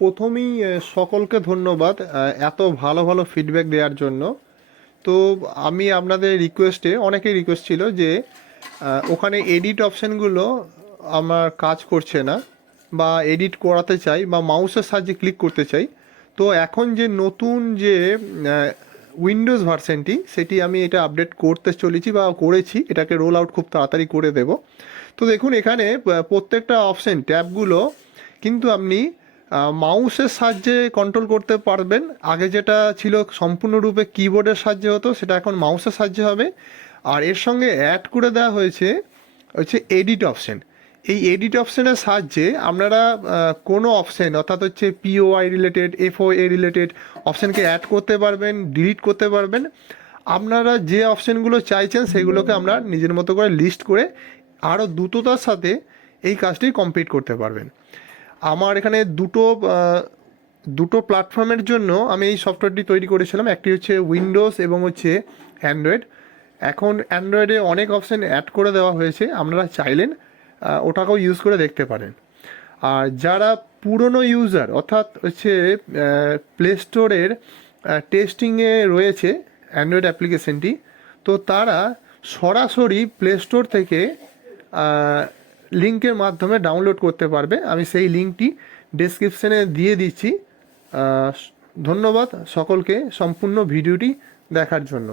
প্রথমেই সকলকে ধন্যবাদ এত ভালো ভালো ফিডব্যাক দেওয়ার জন্য। তো আমি আপনাদের রিকোয়েস্টে অনেকেই রিকোয়েস্ট ছিল যে ওখানে এডিট অপশানগুলো আমার কাজ করছে না, বা এডিট করাতে চাই, বা মাউসের সাহায্যে ক্লিক করতে চাই। তো এখন যে নতুন যে উইন্ডোজ ভার্সনটি সেটি আমি এটা আপডেট করতে চলেছি, বা করেছি, এটাকে রোল আউট খুব তাড়াতাড়ি করে দেব। তো দেখুন, এখানে প্রত্যেকটা অপশন ট্যাবগুলো কিন্তু আপনি মাউসের সাহায্যে কন্ট্রোল করতে পারবেন। আগে যেটা ছিল সম্পূর্ণরূপে কিবোর্ডের সাহায্যে হতো, সেটা এখন মাউসের সাহায্যে হবে। আর এর সঙ্গে অ্যাড করে দেওয়া হয়েছে, হচ্ছে এডিট অপশন এই এডিট অপশনের সাহায্যে আপনারা কোনো অপশন অর্থাৎ হচ্ছে পিওআই রিলেটেড এফওএ রিলেটেড অপশনকে অ্যাড করতে পারবেন ডিলিট করতে পারবেন। আপনারা যে অপশনগুলো চাইছেন, সেগুলোকে আমরা নিজের মতো করে লিস্ট করে আরও দ্রুততার সাথে এই কাজটি কমপ্লিট করতে পারবেন। আমার এখানে দুটো দুটো প্ল্যাটফর্মের জন্য আমি এই সফটওয়্যারটি তৈরি করেছিলাম। একটি হচ্ছে উইন্ডোজ এবং হচ্ছে অ্যান্ড্রয়েড এখন অ্যান্ড্রয়েডে অনেক অপশান অ্যাড করে দেওয়া হয়েছে, আপনারা চাইলেন ওটাকেও ইউজ করে দেখতে পারেন। আর যারা পুরনো ইউজার অর্থাৎ হচ্ছে প্লে স্টোরের টেস্টিংয়ে রয়েছে অ্যান্ড্রয়েড অ্যাপ্লিকেশনটি তো তারা সরাসরি প্লে স্টোর থেকে লিঙ্কের মাধ্যমে ডাউনলোড করতে পারবে। আমি সেই লিঙ্কটি ডেসক্রিপশনে দিয়ে দিচ্ছি। ধন্যবাদ সকলকে সম্পূর্ণ ভিডিওটি দেখার জন্য।